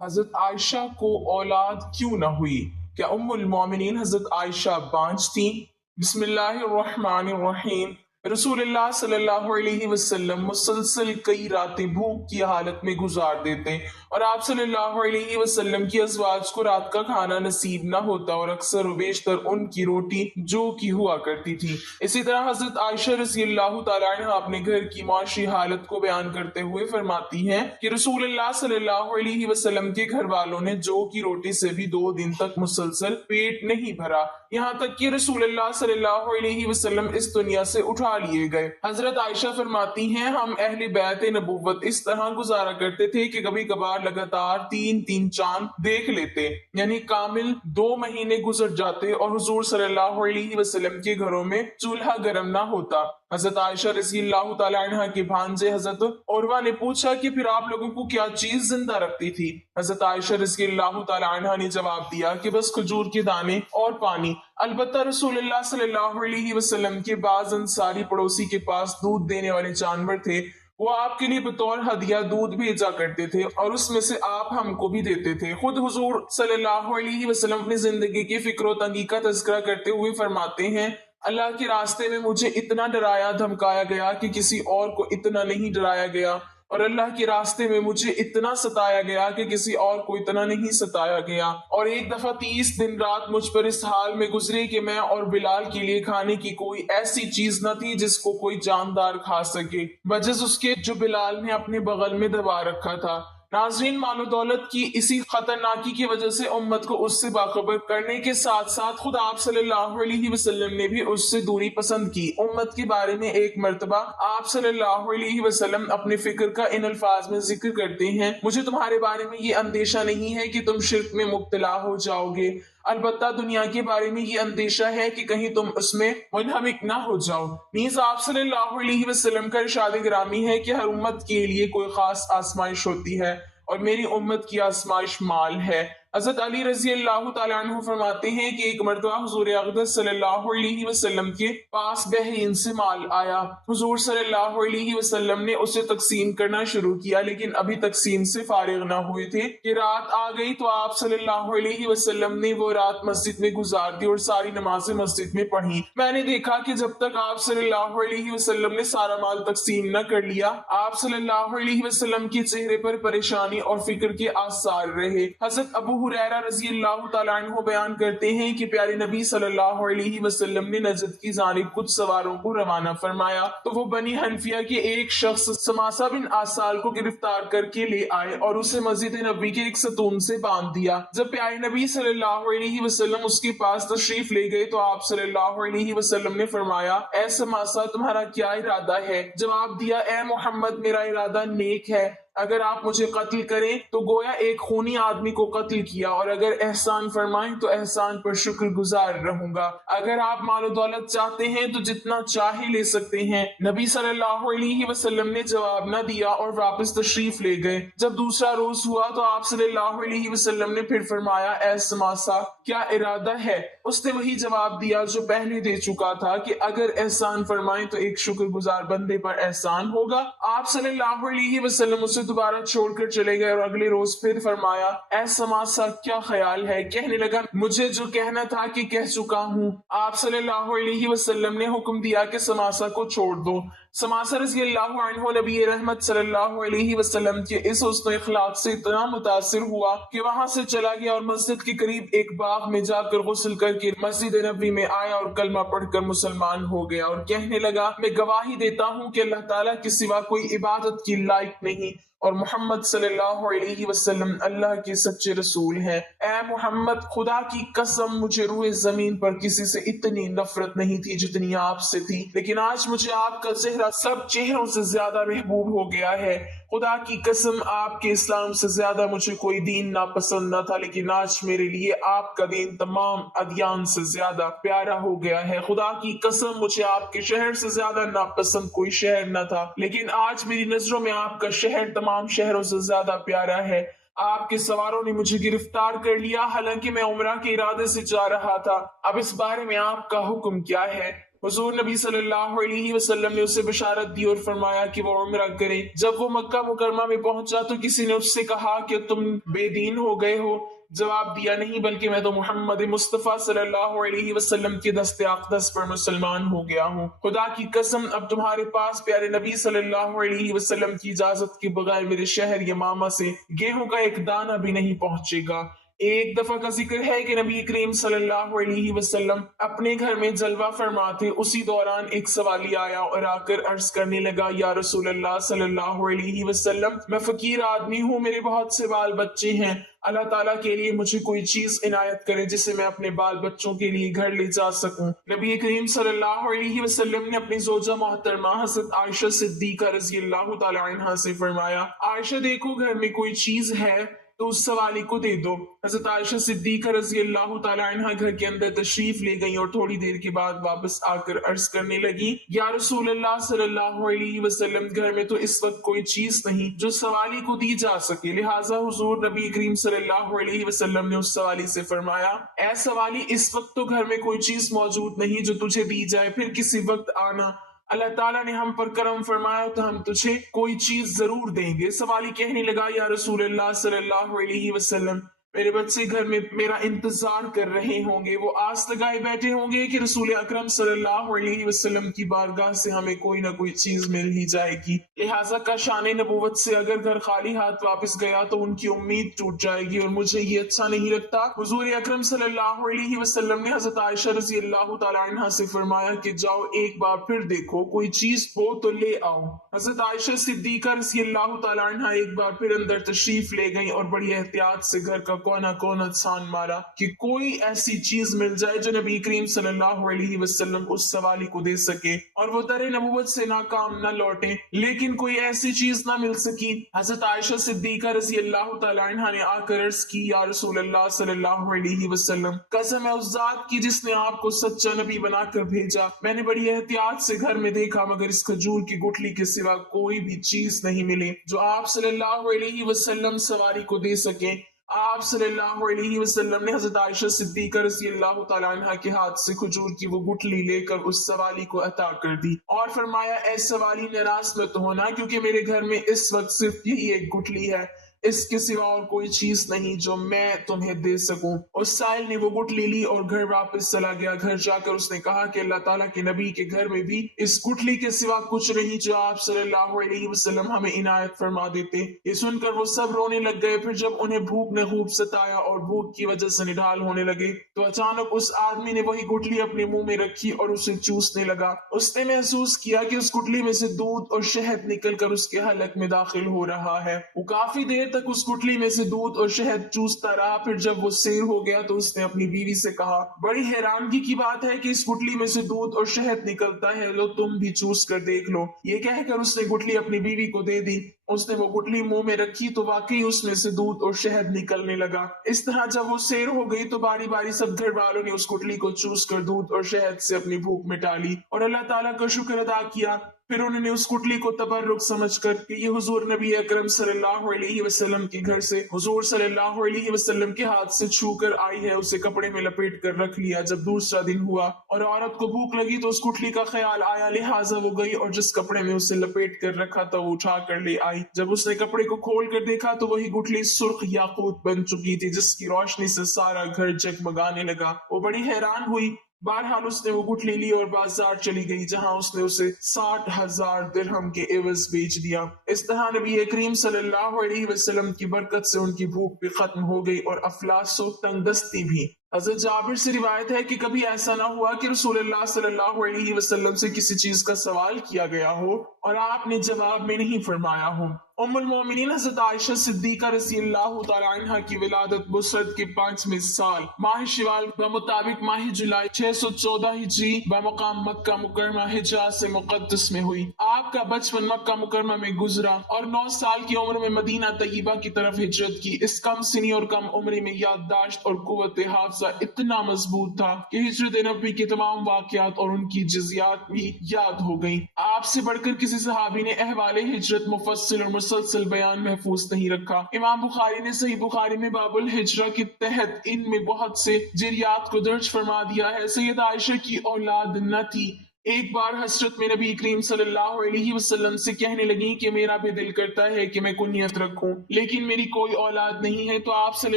حضرت عائشہ کو اولاد کیوں نہ ہوئی؟ کیا ام المومنین حضرت عائشہ بانج تھیں؟ بسم اللہ الرحمن الرحیم۔ رسول اللہ صلی اللہ علیہ وسلم مسلسل کئی راتیں بھوک کی حالت میں گزار دیتے اور آپ صلی اللہ علیہ وسلم کی ازواج کو رات کا کھانا نصیب نہ ہوتا اور اکثر و بیشتر ان کی روٹی جو کی ہوا کرتی تھی۔ اسی طرح حضرت عائشہ رضی اللہ تعالیٰ عنہ اپنے گھر کی معاشی حالت کو بیان کرتے ہوئے فرماتی ہیں کہ رسول اللہ صلی اللہ علیہ وسلم کے گھر والوں نے جو کی روٹی سے بھی 2 دن تک مسلسل پیٹ نہیں بھرا، یہاں تک کہ رسول اللہ صلی اللہ علیہ وسلم اس دنیا سے اٹھا لیے گئے۔ حضرت عائشہ فرماتی ہیں ہم اہل بیت نبوت اس طرح گزارا کرتے تھے کہ کبھی کبھار لگاتار 3 چاند دیکھ لیتے، یعنی کامل 2 مہینے گزر جاتے اور حضور صلی اللہ علیہ وسلم کے گھروں میں چولہا گرم نہ ہوتا۔ حضرت عائشہ رضی اللہ تعالیٰ عنہ کے بھانجے حضرت عروہ نے پوچھا کہ پھر آپ لوگوں کو کیا چیز زندہ رکھتی تھی؟ حضرت عائشہ رضی اللہ تعالیٰ عنہ نے جواب دیا کہ بس کھجور کے دانے اور پانی۔ البتہ رسول اللہ صلی اللہ علیہ وسلم کے بعض انصاری پڑوسی کے پاس دودھ دینے والے جانور تھے، وہ آپ کے لیے بطور ہدیہ دودھ بھیجا کرتے تھے اور اس میں سے آپ ہم کو بھی دیتے تھے۔ خود حضور صلی اللہ علیہ وسلم اپنی زندگی کی فکر و تنگی کا تذکرہ کرتے ہوئے فرماتے ہیں اللہ کے راستے میں مجھے اتنا ڈرایا دھمکایا گیا کہ کسی اور کو اتنا نہیں ڈرایا گیا، اور اللہ کے راستے میں مجھے اتنا ستایا گیا کہ کسی اور کو اتنا نہیں ستایا گیا، اور ایک دفعہ 30 دن رات مجھ پر اس حال میں گزرے کہ میں اور بلال کے لیے کھانے کی کوئی ایسی چیز نہ تھی جس کو کوئی جاندار کھا سکے بجز اس کے جو بلال نے اپنے بغل میں دبا رکھا تھا۔ ناظرین، مال و دولت کی اسی خطرناکی کی وجہ سے امت کو اس سے باخبر کرنے کے ساتھ ساتھ خود آپ صلی اللہ علیہ وسلم نے بھی اس سے دوری پسند کی۔ امت کے بارے میں ایک مرتبہ آپ صلی اللہ علیہ وسلم اپنے فکر کا ان الفاظ میں ذکر کرتے ہیں مجھے تمہارے بارے میں یہ اندیشہ نہیں ہے کہ تم شرک میں مبتلا ہو جاؤ گے، البتہ دنیا کے بارے میں یہ اندیشہ ہے کہ کہیں تم اس میں منہمک نہ ہو جاؤ۔ نیز آپ صلی اللہ علیہ وسلم کا ارشاد گرامی ہے کہ ہر امت کے لیے کوئی خاص آزمائش ہوتی ہے اور میری امت کی آزمائش مال ہے۔ حضرت علی رضی اللہ تعالیٰ عنہ فرماتے ہیں کہ ایک مرتبہ حضور اقدس صلی اللہ علیہ وسلم کے پاس بحرین سے مال آیا، حضور صلی اللہ علیہ وسلم نے اسے تقسیم کرنا شروع کیا، لیکن ابھی تقسیم سے فارغ نہ ہوئے تھے کہ رات آ گئی تو آپ صلی اللہ علیہ وسلم نے وہ رات مسجد میں گزار دی اور ساری نمازیں مسجد میں پڑھی۔ میں نے دیکھا کہ جب تک آپ صلی اللہ علیہ وسلم نے سارا مال تقسیم نہ کر لیا، آپ صلی اللہ علیہ وسلم کے چہرے پر پریشانی اور فکر کے آثار رہے۔ حضرت ابو ہریرہ رضی اللہ تعالیٰ عنہ بیان کرتے ہیں کہ پیارے نبی صلی اللہ علیہ وسلم نے نجد کی جانب کچھ سواروں کو روانہ فرمایا تو وہ بنی حنفیہ کے ایک شخص سماسہ بن آسال کو گرفتار کر کے لے آئے اور اسے مسجد نبی کے ایک ستون سے باندھ دیا۔ جب پیارے نبی صلی اللہ علیہ وسلم اس کے پاس تشریف لے گئے تو آپ صلی اللہ علیہ وسلم نے فرمایا اے سماسہ تمہارا کیا ارادہ ہے؟ جواب دیا اے محمد میرا ارادہ نیک ہے، اگر آپ مجھے قتل کریں تو گویا ایک خونی آدمی کو قتل کیا، اور اگر احسان فرمائیں تو احسان پر شکر گزار رہوں گا۔ اگر آپ مال و دولت چاہتے ہیں تو جتنا چاہے لے سکتے ہیں۔ نبی صلی اللہ علیہ وسلم نے جواب نہ دیا اور واپس تشریف لے گئے۔ جب دوسرا روز ہوا تو آپ صلی اللہ علیہ وسلم نے پھر فرمایا اے سماسہ کیا ارادہ ہے؟ اس نے وہی جواب دیا جو پہلے دے چکا تھا کہ اگر احسان فرمائیں تو ایک شکر گزار بندے پر احسان ہوگا۔ آپ صلی اللہ علیہ وسلم اسے دوبارہ چھوڑ کر چلے گئے اور اگلے روز پھر فرمایا اے سماسہ کیا خیال ہے؟ کہنے لگا مجھے جو کہنا تھا کہ کہہ چکا ہوں۔ آپ صلی اللہ علیہ وسلم نے حکم دیا کہ سماسہ کو چھوڑ دو۔ سماسہ رضی اللہ عنہ نبی رحمت صلی اللہ علیہ وسلم کے اس حسن اخلاق سے اتنا متاثر ہوا کہ وہاں سے چلا گیا اور مسجد کے قریب ایک باغ میں جا کر غسل کر کے مسجد نبی میں آیا اور کلمہ پڑھ کر مسلمان ہو گیا اور کہنے لگا میں گواہی دیتا ہوں کہ اللہ تعالیٰ کے سوا کوئی عبادت کی لائق نہیں اور محمد صلی اللہ علیہ وسلم اللہ کے سچے رسول ہیں۔ اے محمد خدا کی قسم مجھے روئے زمین پر کسی سے اتنی نفرت نہیں تھی جتنی آپ سے تھی، لیکن آج مجھے آپ کا چہرہ سب چہروں سے زیادہ محبوب ہو گیا ہے۔ خدا کی قسم آپ کے اسلام سے زیادہ مجھے کوئی دین ناپسند نہ تھا، لیکن آج میرے لیے آپ کا دین تمام ادیان سے زیادہ پیارا ہو گیا ہے۔ خدا کی قسم مجھے آپ کے شہر سے زیادہ ناپسند کوئی شہر نہ تھا، لیکن آج میری نظروں میں آپ کا شہر تمام شہروں سے زیادہ پیارا ہے۔ آپ کے سواروں نے مجھے گرفتار کر لیا حالانکہ میں عمرہ کے ارادے سے جا رہا تھا، اب اس بارے میں آپ کا حکم کیا ہے؟ حضور نبی صلی اللہ علیہ وسلم نے اسے بشارت دی اور فرمایا کہ وہ عمرہ کرے۔ جب وہ مکہ مکرمہ میں پہنچا تو کسی نے اس سے کہا کہ تم بے دین ہو گئے ہو؟ جواب دیا، نہیں بلکہ میں تو محمد مصطفیٰ صلی اللہ علیہ وسلم کے دست اقدس پر مسلمان ہو گیا ہوں۔ خدا کی قسم اب تمہارے پاس پیارے نبی صلی اللہ علیہ وسلم کی اجازت کے بغیر میرے شہر یمامہ سے گیہوں کا ایک دانہ بھی نہیں پہنچے گا۔ ایک دفعہ کا ذکر ہے کہ نبی کریم صلی اللہ علیہ وسلم اپنے گھر میں جلوہ فرما تھے، اسی دوران ایک سوالی آیا اور آ کر عرض کرنے لگا، یا رسول اللہ صلی اللہ علیہ وسلم، میں فقیر آدمی ہوں، میرے بہت سے بال بچے ہیں، اللہ تعالیٰ کے لیے مجھے کوئی چیز عنایت کرے جسے میں اپنے بال بچوں کے لیے گھر لے جا سکوں۔ نبی کریم صلی اللہ علیہ وسلم نے اپنی زوجہ محترمہ حضرت عائشہ صدیقہ رضی اللہ تعالی عنہا سے فرمایا، عائشہ دیکھو گھر میں کوئی چیز ہے تو اس سوالی کو دے دو۔ حضرت عائشہ صدیقہ رضی اللہ تعالی عنہ گھر کے اندر تشریف لے گئیں اور تھوڑی دیر کے بعد واپس آ کر عرض کرنے لگی، یا رسول اللہ صلی اللہ علیہ وسلم، گھر میں تو اس وقت کوئی چیز نہیں جو سوالی کو دی جا سکے، لہٰذا حضور نبی کریم صلی اللہ علیہ وسلم نے اس سوالی سے فرمایا، اے سوالی، اس وقت تو گھر میں کوئی چیز موجود نہیں جو تجھے دی جائے، پھر کسی وقت آنا، اللہ تعالیٰ نے ہم پر کرم فرمایا تو ہم تجھے کوئی چیز ضرور دیں گے۔ سوالی کہنے لگا، یا رسول اللہ صلی اللہ علیہ وسلم، میرے بچے گھر میں میرا انتظار کر رہے ہوں گے، وہ آس لگائے بیٹھے ہوں گے کہ رسول اکرم صلی اللہ علیہ وسلم کی بارگاہ سے ہمیں کوئی نہ کوئی چیز مل ہی جائے گی، لہٰذا کا شان نبوت سے اگر گھر خالی ہاتھ واپس گیا تو ان کی امید ٹوٹ جائے گی اور مجھے یہ اچھا نہیں لگتا۔ حضور اکرم صلی اللہ علیہ وسلم نے حضرت عائشہ رضی اللہ تعالی عنہا سے فرمایا کہ جاؤ ایک بار پھر دیکھو، کوئی چیز ہو تو لے آؤ۔ حضرت عائشہ صدیقہ رضی اللہ تعالی عنہا ایک بار پھر اندر تشریف لے گئیں اور بڑی احتیاط سے گھر کا کونا کونا چھان مارا کہ کوئی ایسی چیز مل جائے جو نبی کریم صلی اللہ علیہ وسلم اس سوالی کو دے سکے اور وہ در نبوت سے ناکام نہ لوٹے، لیکن کوئی ایسی چیز نہ مل سکی۔ حضرت عائشہ صدیقہ رضی اللہ تعالی عنہا نے آ کر عرض کی، یا رسول اللہ صلی اللہ علیہ وسلم، قسم ہے اس ذات کی جس نے آپ کو سچا نبی بنا کر بھیجا، میں نے بڑی احتیاط سے گھر میں دیکھا مگر اس کھجور کی گٹھلی کے سوا کوئی بھی چیز نہیں ملی جو آپ صلی اللہ علیہ وسلم سواری کو دے سکیں۔ آپ صلی اللہ علیہ وسلم نے حضرت عائشہ صدیقہ رضی اللہ تعالیٰ عنہ کے ہاتھ سے کھجور کی وہ گٹھلی لے کر اس سوالی کو عطا کر دی اور فرمایا، اے سوالی، ناراض مت ہونا کیونکہ میرے گھر میں اس وقت صرف یہی ایک گٹھلی ہے، اس کے سوا اور کوئی چیز نہیں جو میں تمہیں دے سکوں۔ اس سائل نے وہ گٹھلی لی اور گھر واپس چلا گیا۔ گھر جا کر اس نے کہا کہ اللہ تعالیٰ کے نبی کے گھر میں بھی اس گٹھلی کے سوا کچھ نہیں جو آپ صلی اللہ علیہ وسلم ہمیں عنایت فرما دیتے۔ یہ سن کر وہ سب رونے لگ گئے۔ پھر جب انہیں بھوک نے خوب ستایا اور بھوک کی وجہ سے نڈھال ہونے لگے تو اچانک اس آدمی نے وہی گٹھلی اپنے منہ میں رکھی اور اسے چوسنے لگا۔ اس نے محسوس کیا کہ اس گٹھلی میں سے دودھ اور شہد نکل کر اس کے حلق میں داخل ہو رہا ہے۔ وہ کافی دیر تک اس گٹھلی میں سے دودھ اور شہد چوستا رہا۔ پھر جب وہ سیر ہو گیا تو اس نے اپنی بیوی سے کہا، بڑی حیرانگی کی بات ہے کہ اس گٹھلی میں سے دودھ اور شہد نکلتا ہے، لو تم بھی چوس کر دیکھ لو۔ یہ کہہ کر اس نے گٹھلی اپنی بیوی کو دے دی۔ اس نے وہ گٹھلی منہ میں رکھی تو واقعی اس میں سے دودھ اور شہد نکلنے لگا۔ اس طرح جب وہ سیر ہو گئی تو باری باری سب گھر والوں نے اس گٹھلی کو چوس کر دودھ اور شہد سے اپنی بھوک مٹا لی اور اللہ تعالیٰ کا شکر ادا کیا۔ پھر انہوں نے اس گٹھلی کو تبرک سمجھ کر کہ یہ حضور نبی اکرم صلی اللہ علیہ وسلم کے گھر سے حضور صلی اللہ علیہ وسلم کے ہاتھ سے چھو کر آئی ہے، اسے کپڑے میں لپیٹ کر رکھ لیا۔ جب دوسرا دن ہوا اور عورت کو بھوک لگی تو اس گٹھلی کا خیال آیا، لہٰذا وہ گئی اور جس کپڑے میں اسے لپیٹ کر رکھا تھا وہ اٹھا کر لے آئی۔ جب اس نے کپڑے کو کھول کر دیکھا تو وہی گٹھلی سرخ یاقوت بن چکی تھی جس کی روشنی سے سارا گھر جگمگانے لگا۔ وہ بڑی حیران ہوئی۔ بہرحال اس نے وہ گٹھلی لی اور بازار چلی گئی جہاں اس نے اسے 60,000 درہم کے عوض بیچ دیا۔ اس طرح نبی کریم صلی اللہ علیہ وسلم کی برکت سے ان کی بھوک بھی ختم ہو گئی اور افلاس و تنگ دستی بھی۔ حضرت جابر سے روایت ہے کہ کبھی ایسا نہ ہوا کہ رسول اللہ صلی اللہ علیہ وسلم سے کسی چیز کا سوال کیا گیا ہو اور آپ نے جواب میں نہیں فرمایا ہو۔ ام المومنین حضرت عائشہ صدیقہ رضی اللہ تعالی عنہ کی ولادت بسرت کے 5ویں سال ماہ شوال بمطابق ماہ جولائی 614 ہجری بمقام مکہ مکرمہ حجاز سے مقدس میں ہوئی۔ آپ کا بچپن مکہ مکرمہ میں گزرا اور 9 سال کی عمر میں مدینہ طیبہ کی طرف ہجرت کی۔ اس کم سنی اور کم عمری میں یادداشت اور قوت حافظہ اتنا مضبوط تھا کہ ہجرت نبوی کے تمام واقعات اور ان کی جزیات بھی یاد ہو گئیں۔ آپ سے بڑھ کر کسی صحابی نے احوال ہجرت مفصل اور مسلسل بیان محفوظ نہیں رکھا۔ امام بخاری نے صحیح بخاری میں باب الہجرہ کے تحت ان میں بہت سے جریات کو درج فرما دیا ہے۔ سید عائشہ کی اولاد نہ تھی ایک بار حضرت میں نبی کریم صلی اللہ علیہ وسلم سے کہنے لگی کہ میرا بھی دل کرتا ہے کہ میں کنیت رکھوں لیکن میری کوئی اولاد نہیں ہے، تو آپ صلی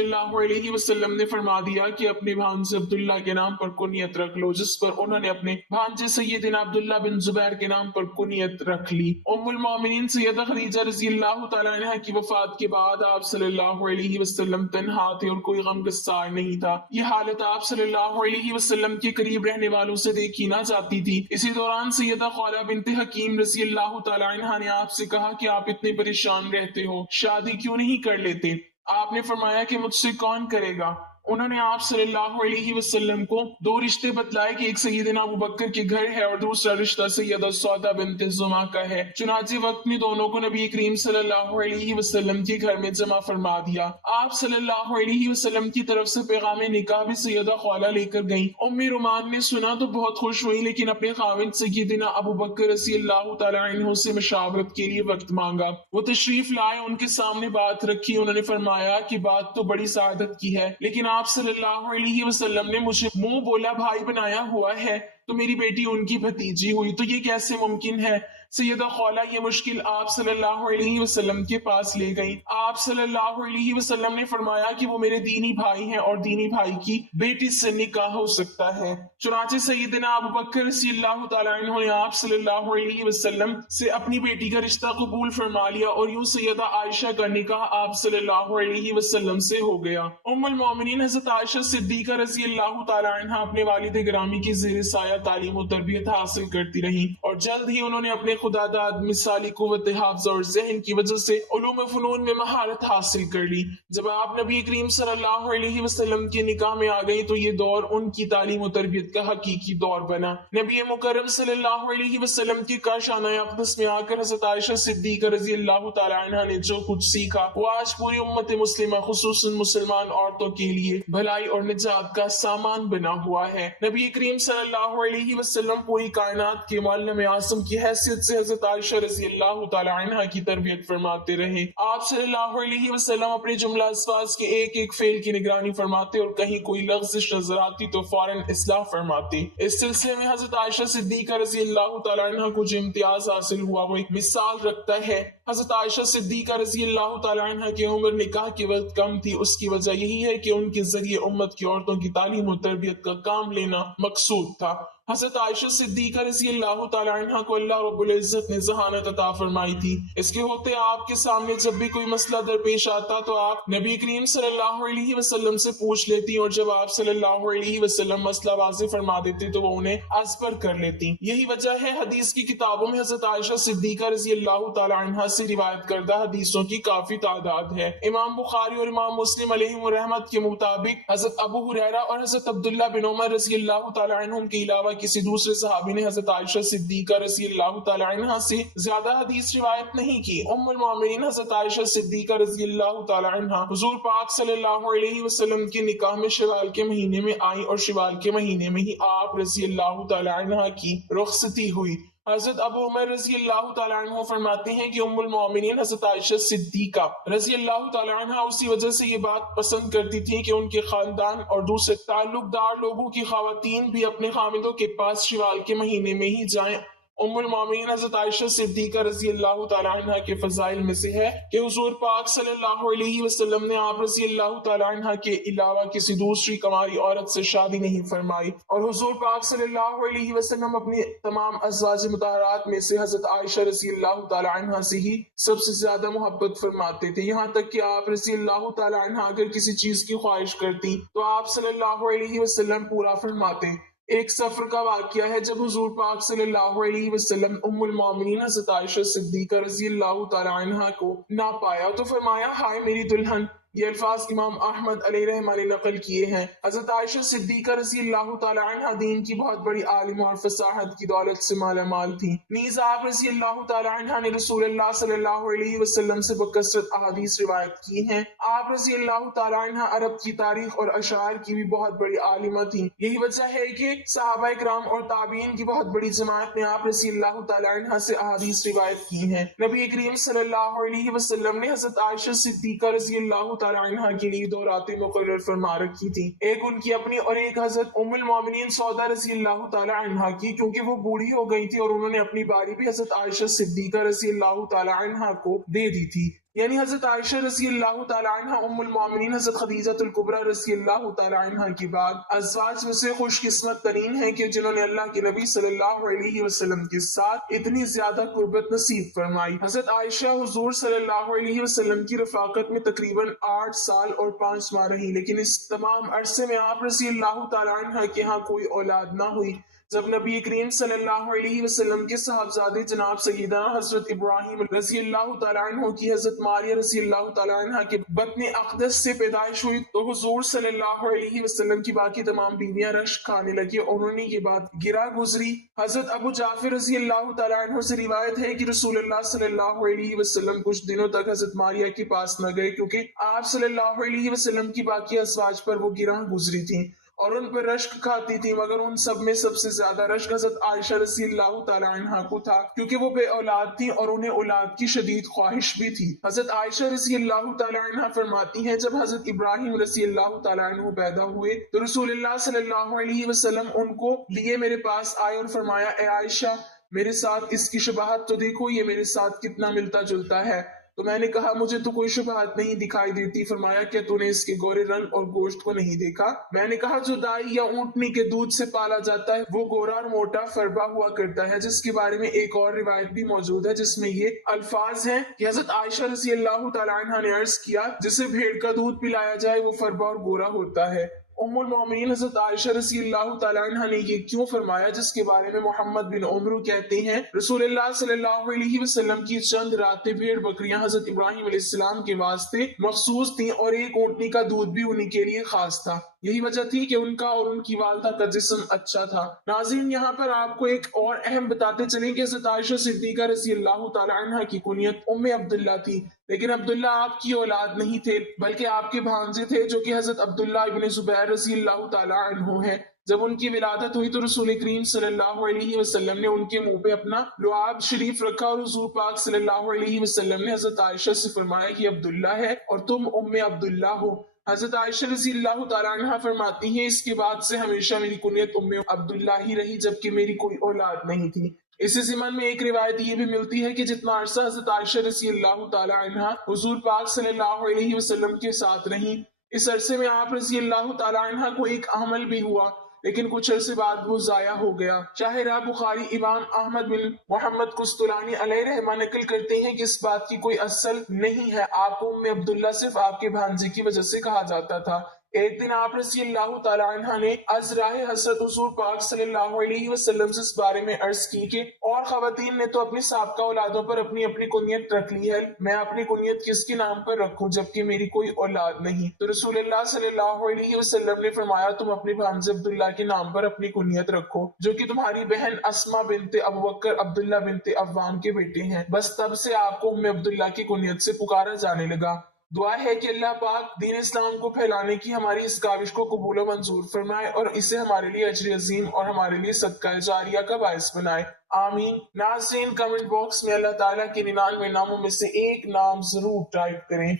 اللہ علیہ وسلم نے فرما دیا کہ اپنے بھانجے عبداللہ کے نام پر کنیت رکھ لو، جس پر انہوں نے اپنے بھانجے سیدنا عبداللہ بن زبیر کے نام پر کنیت رکھ لی۔ ام المومنین سیدہ خدیجہ رضی اللہ تعالیٰ عنہ کی وفات کے بعد آپ صلی اللہ علیہ وسلم تنہا تھے اور کوئی غم گسار نہیں تھا۔ یہ حالت آپ صلی اللہ علیہ وسلم کے قریب رہنے والوں سے دیکھی نہ جاتی تھی۔ اسی دوران سیدہ خولہ بنت حکیم رضی اللہ تعالیٰ عنہ نے آپ سے کہا کہ آپ اتنے پریشان رہتے ہو، شادی کیوں نہیں کر لیتے؟ آپ نے فرمایا کہ مجھ سے کون کرے گا؟ انہوں نے آپ صلی اللہ علیہ وسلم کو دو رشتے بتلائے کہ ایک سیدنا ابو بکر کے گھر ہے اور دوسرا رشتہ سیدہ سودا بنت زمعہ کا ہے۔ چنانچہ وقت میں دونوں کو نبی کریم صلی اللہ علیہ وسلم کے گھر میں جمع فرما دیا۔ آپ صلی اللہ علیہ وسلم کی طرف سے پیغام نکاح بھی سیدہ خولہ لے کر گئیں۔ ام رومان نے سنا تو بہت خوش ہوئی، لیکن اپنے خاوند سیدنا ابو بکر رضی اللہ تعالیٰ عنہ سے مشاورت کے لیے وقت مانگا۔ وہ تشریف لائے، ان کے سامنے بات رکھی، انہوں نے فرمایا کہ بات تو بڑی سعادت کی ہے، لیکن آپ صلی اللہ علیہ وسلم نے مجھے منہ بولا بھائی بنایا ہوا ہے، تو میری بیٹی ان کی بھتیجی ہوئی، تو یہ کیسے ممکن ہے؟ سیدہ خولہ یہ مشکل آپ صلی اللہ علیہ وسلم کے پاس لے گئی۔ آپ صلی اللہ علیہ وسلم نے فرمایا کہ وہ میرے دینی بھائی ہیں اور دینی بھائی کی بیٹی سے نکاح ہو سکتا ہے۔ چنانچہ سیدنا ابو بکر رضی اللہ تعالیٰ عنہ نے آپ صلی اللہ علیہ وسلم سے اپنی بیٹی کا رشتہ قبول فرما لیا اور یوں سیدہ عائشہ کا نکاح آپ صلی اللہ علیہ وسلم سے ہو گیا۔ ام المومنین حضرت عائشہ صدیقہ رضی اللہ تعالیٰ عنہ اپنے والد گرامی کی زیر سایہ تعلیم و تربیت حاصل کرتی رہیں اور جلد ہی انہوں نے اپنے خدا داد مثالی قوت حافظہ اور ذہن کی وجہ سے علوم و فنون میں مہارت حاصل کر لی۔ جب آپ نبی کریم صلی اللہ علیہ وسلم کے نکاح میں آ گئی تو یہ دور ان کی تعلیم و تربیت کا حقیقی دور بنا۔ نبی مکرم صلی اللہ علیہ وسلم کی کاشانہ اقدس میں آ کر حضرت عائشہ صدیقہ رضی اللہ تعالی عنہ نے جو کچھ سیکھا وہ آج پوری امت مسلمہ خصوصاً مسلمان عورتوں کے لیے بھلائی اور نجات کا سامان بنا ہوا ہے۔ نبی کریم صلی اللہ علیہ وسلم پوری کائنات کے معلم اعظم کی حیثیت سے حضرت عائشہ رضی اللہ تعالی عنہ کی تربیت فرماتے رہے۔ آپ صلی اللہ علیہ وسلم اپنے جملہ الفاظ کے ایک ایک فعل کی نگرانی فرماتے اور کہیں کوئی لغزش نظر آتی تو فوراً اصلاح فرماتے۔ اس سلسلے میں حضرت عائشہ صدیقہ رضی اللہ تعالی عنہ کو جو امتیاز حاصل ہوا وہ ایک مثال رکھتا ہے۔ حضرت عائشہ صدیقہ رضی اللہ تعالی عنہ کی عمر نکاح کے وقت کم تھی، اس کی وجہ یہی ہے کہ ان کے ذریعے امت کی عورتوں کی تعلیم و تربیت کا کام لینا مقصود تھا۔ حضرت عائشہ صدیقہ رضی اللہ تعالی عنہ کو اللہ رب العزت نے ذہانت عطا فرمائی تھی۔ اس کے ہوتے آپ کے سامنے جب بھی کوئی مسئلہ درپیش آتا تو آپ نبی کریم صلی اللہ علیہ وسلم سے پوچھ لیتی اور جب آپ صلی اللہ علیہ وسلم مسئلہ واضح فرما دیتے تو وہ انہیں ازبر کر لیتی۔ یہی وجہ ہے حدیث کی کتابوں میں حضرت عائشہ صدیقہ رضی اللہ تعالی عنہ سے روایت کردہ حدیثوں کی کافی تعداد ہے۔ امام بخاری اور امام مسلم علیہم الرحمت کے مطابق حضرت ابو ہریرہ اور حضرت عبداللہ بن عمر رضی اللہ تعالی عنہم کے علاوہ کسی دوسرے صحابی نے حضرت عائشہ صدیقہ رضی اللہ تعالی عنہ سے زیادہ حدیث روایت نہیں کی۔ ام المومنین حضرت عائشہ صدیقہ رضی اللہ تعالی عنہ حضور پاک صلی اللہ علیہ وسلم کے نکاح میں شوال کے مہینے میں آئیں اور شوال کے مہینے میں ہی آپ رضی اللہ تعالی عنہ کی رخصتی ہوئی۔ حضرت ابو عمر رضی اللہ تعالیٰ عنہ فرماتے ہیں کہ ام المومنین حضرت عائشہ صدیقہ رضی اللہ تعالیٰ عنہ اسی وجہ سے یہ بات پسند کرتی تھی کہ ان کے خاندان اور دوسرے تعلق دار لوگوں کی خواتین بھی اپنے خامدوں کے پاس شوال کے مہینے میں ہی جائیں۔ ام المومنین حضرت عائشہ صدیقہ رضی اللہ تعالیٰ عنہ کے فضائل میں سے ہے کہ حضور پاک صلی اللہ علیہ وسلم نے آپ رضی اللہ تعالیٰ عنہ کے علاوہ کسی دوسری کماری عورت سے شادی نہیں فرمائی، اور حضور پاک صلی اللہ علیہ وسلم اپنی تمام ازواج مطہرات میں سے حضرت عائشہ رضی اللہ تعالیٰ عنہ سے ہی سب سے زیادہ محبت فرماتے تھے، یہاں تک کہ آپ رضی اللہ تعالیٰ عنہ اگر کسی چیز کی خواہش کرتی تو آپ صلی اللہ علیہ وسلم پورا فرماتے۔ ایک سفر کا واقعہ ہے جب حضور پاک صلی اللہ علیہ وسلم ام المومنین حضرت عائشہ صدیقہ رضی اللہ تعالی عنہ کو نہ پایا تو فرمایا ہائے میری دلہن۔ یہ الفاظ امام احمد علیہ رحمہ نے نقل کیے ہیں۔ حضرت عائشہ صدیقہ رضی اللہ تعالی عنہ دین کی بہت بڑی عالم اور فصاحت کی دولت سے مالا مال تھی، نیز آپ رضی اللہ تعالی عنہ نے رسول اللہ صلی اللہ علیہ وسلم سے بکثرت احادیث روایت کی ہیں۔ آپ رضی اللہ تعالی عنہ عرب کی تاریخ اور اشعار کی بھی بہت بڑی عالمہ تھی، یہی وجہ ہے کہ صحابہ کرام اور تابعین کی بہت بڑی جماعت نے آپ رضی اللہ تعالی عنہ سے احادیث روایت کی ہیں۔ نبی کریم صلی اللہ علیہ وسلم نے حضرت عائشہ صدیقہ رضی اللہ تعالی عنہ کے لیے 2 راتیں مقرر فرما رکھی تھی، ایک ان کی اپنی اور ایک حضرت ام المومنین سودا رضی اللہ تعالی عنہ کی، کیونکہ وہ بوڑھی ہو گئی تھی اور انہوں نے اپنی باری بھی حضرت عائشہ صدیقہ رضی اللہ تعالی عنہ کو دے دی تھی۔ یعنی حضرت عائشہ رضی اللہ تعالی عنہ ام المومنین حضرت خدیجہ الکبریٰ رضی اللہ تعالی عنہ کی بعد ازواج میں سے خوش قسمت ترین ہیں کہ جنہوں نے اللہ کے نبی صلی اللہ علیہ وسلم کے ساتھ اتنی زیادہ قربت نصیب فرمائی۔ حضرت عائشہ حضور صلی اللہ علیہ وسلم کی رفاقت میں تقریباً 8 سال اور 5 ماہ رہی، لیکن اس تمام عرصے میں آپ رضی اللہ تعالی عنہ کے ہاں کوئی اولاد نہ ہوئی۔ جب نبی کریم صلی اللہ علیہ وسلم کے صاحبزادے جناب سیدنا حضرت ابراہیم رضی اللہ تعالیٰ عنہ کی حضرت ماریہ رضی اللہ تعالیٰ عنہ کے بطن اقدس سے پیدائش ہوئی تو حضور صلی اللہ علیہ وسلم کی باقی تمام بیویاں رشک کھانے لگی اور انہوں نے یہ بات گرا گزری۔ حضرت ابو جعفر رضی اللہ تعالیٰ عنہ سے روایت ہے کہ رسول اللہ صلی اللہ علیہ وسلم کچھ دنوں تک حضرت ماریہ کے پاس نہ گئے، کیونکہ آپ صلی اللہ علیہ وسلم کی باقی ازواج پر وہ گرا گزری تھیں اور ان پر رشک کھاتی تھی، مگر ان سب میں سب سے زیادہ رشک حضرت عائشہ رضی اللہ تعالی عنہ کو تھا، کیونکہ وہ بے اولاد تھی اور انہیں اولاد کی شدید خواہش بھی تھی۔ حضرت عائشہ رضی اللہ تعالی عنہ فرماتی ہیں جب حضرت ابراہیم رضی اللہ تعالی عنہ پیدا ہوئے تو رسول اللہ صلی اللہ علیہ وسلم ان کو لیے میرے پاس آئے اور فرمایا، اے عائشہ میرے ساتھ اس کی شباہت تو دیکھو، یہ میرے ساتھ کتنا ملتا جلتا ہے۔ تو میں نے کہا مجھے تو کوئی شبہات نہیں دکھائی دیتی۔ فرمایا کہ تو نے اس کے گورے رنگ اور گوشت کو نہیں دیکھا؟ میں نے کہا جو دائی یا اونٹنی کے دودھ سے پالا جاتا ہے وہ گورا اور موٹا فربا ہوا کرتا ہے، جس کے بارے میں ایک اور روایت بھی موجود ہے جس میں یہ الفاظ ہیں کہ حضرت عائشہ رضی اللہ تعالی عنہ نے عرض کیا جسے بھیڑ کا دودھ پلایا جائے وہ فربا اور گورا ہوتا ہے۔ ام المومنین حضرت عائشہ رضی اللہ تعالی عنہ نے یہ کیوں فرمایا، جس کے بارے میں محمد بن عمرو کہتے ہیں رسول اللہ صلی اللہ علیہ وسلم کی چند راتیں بھیڑ بکریاں حضرت ابراہیم علیہ السلام کے واسطے مخصوص تھیں اور ایک اونٹنی کا دودھ بھی انہی کے لیے خاص تھا، یہی وجہ تھی کہ ان کا اور ان کی والدہ کا جسم اچھا تھا۔ ناظرین یہاں پر آپ کو ایک اور اہم بتاتے چلیں کہ حضرت عائشہ صدیقہ رضی اللہ تعالی عنہ کی کنیت ام عبداللہ تھی، لیکن عبداللہ آپ کی اولاد نہیں تھے بلکہ آپ کے بھانجے تھے جو کہ حضرت عبداللہ ابن زبیر رضی اللہ تعالی عنہ ہیں۔ جب ان کی ولادت ہوئی تو رسول کریم صلی اللہ علیہ وسلم نے ان کے منہ پہ اپنا لعاب شریف رکھا اور حضور پاک صلی اللہ علیہ وسلم نے حضرت عائشہ سے فرمایا یہ عبداللہ ہے اور تم ام عبداللہ ہو۔ حضرت عائشہ رضی اللہ تعالی عنہ فرماتی ہیں اس کے بعد سے ہمیشہ میری کنیت ام عبداللہ ہی رہی جبکہ میری کوئی اولاد نہیں تھی۔ اسی ضمن میں ایک روایت یہ بھی ملتی ہے کہ جتنا عرصہ حضرت عائشہ رضی اللہ تعالی عنہ حضور پاک صلی اللہ علیہ وسلم کے ساتھ رہیں، اس عرصے میں آپ رضی اللہ تعالی عنہ کو ایک حمل بھی ہوا، لیکن کچھ عرصے بعد وہ ضائع ہو گیا۔ شاہ راہ بخاری امام احمد بن محمد قسطلانی علیہ رحمہ نقل کرتے ہیں کہ اس بات کی کوئی اصل نہیں ہے، آپ کو ام عبداللہ صرف آپ کے بھانجے کی وجہ سے کہا جاتا تھا۔ ایک دن آپ رضی اللہ تعالی عنہ نے از راہ حضرت حضور پاک صلی اللہ علیہ وسلم سے اس بارے میں عرض کی کہ اور خواتین نے تو اپنی سابقہ اولادوں پر اپنی اپنی کنیت رکھ لی ہے، میں اپنی کنیت کس کے نام پر رکھوں جبکہ میری کوئی اولاد نہیں؟ تو رسول اللہ صلی اللہ علیہ وسلم نے فرمایا تم اپنے بھانجے عبداللہ کے نام پر اپنی کنیت رکھو جو کہ تمہاری بہن اسما بنت ابوبکر عبداللہ بنت عوام کے بیٹے ہیں۔ بس تب سے آپ کو ام عبداللہ کی کنیت سے پکارا جانے لگا۔ دعا ہے کہ اللہ پاک دین اسلام کو پھیلانے کی ہماری اس کاوش کو قبول و منظور فرمائے اور اسے ہمارے لیے اجر عظیم اور ہمارے لیے صدقہ جاریہ کا باعث بنائے، آمین۔ ناظرین کمنٹ باکس میں اللہ تعالیٰ کے 99 ناموں میں سے ایک نام ضرور ٹائپ کریں۔